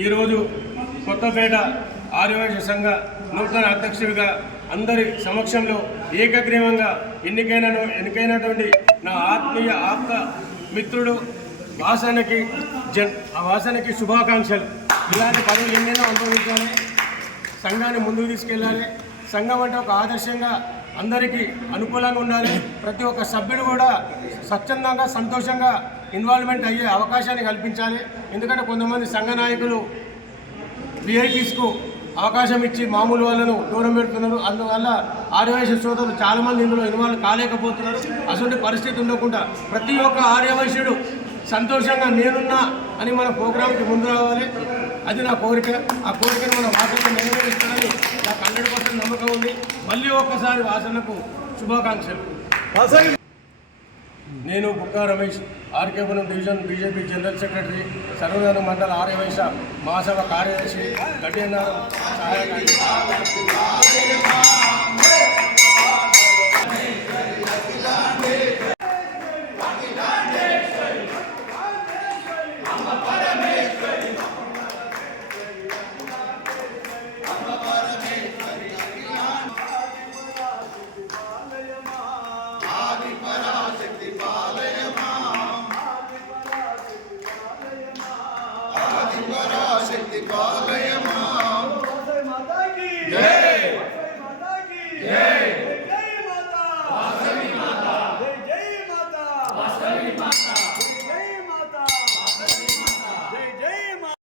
ఈరోజు కొత్తపేట ఆర్యవైశ్య సంఘ నూతన అధ్యక్షుడిగా అందరి సమక్షంలో ఏకగ్రీవంగా ఎన్నికైన ఎన్నికైనటువంటి నా ఆత్మీయ ఆప్త మిత్రుడు వాసనకి జన్ ఆ వాసనకి శుభాకాంక్షలు. ఇలాంటి పనులు ఎన్నైనా అనుభవించాలి. సంఘాన్ని ముందుకు తీసుకెళ్ళాలి. సంఘం అంటే ఒక ఆదర్శంగా అందరికీ అనుకూలంగా ఉండాలి. ప్రతి ఒక్క సభ్యుడు కూడా స్వచ్ఛందంగా సంతోషంగా ఇన్వాల్వ్మెంట్ అయ్యే అవకాశాన్ని కల్పించాలి. ఎందుకంటే కొంతమంది సంఘ నాయకులు విఐపీస్కు అవకాశం ఇచ్చి మామూలు వాళ్ళను దూరం పెడుతున్నారు. అందువల్ల ఆర్యవైశ్య సోదరులు చాలామంది ఇందులో ఇన్వాల్వ్ కాలేకపోతున్నారు. అటువంటి పరిస్థితి ఉండకుండా ప్రతి ఒక్క ఆర్యవైశ్యుడు సంతోషంగా నేనున్నా అని మన ప్రోగ్రాంకి ముందు రావాలి. అది నా కోరిక. ఆ కోరికను మన వాసనకు నెరవేరుస్తానని నాకు హండ్రెడ్ పర్సెంట్ నమ్మకం ఉంది. మళ్ళీ ఒక్కసారి వాసనకు శుభాకాంక్షలు. నేను Bukka Ramesh RK Puram division BJP general secretary సర్వజన మండల ఆర్యవైశ మహాసభ కార్యదర్శి గడ్డి సహాయక శక్తి పాలయమా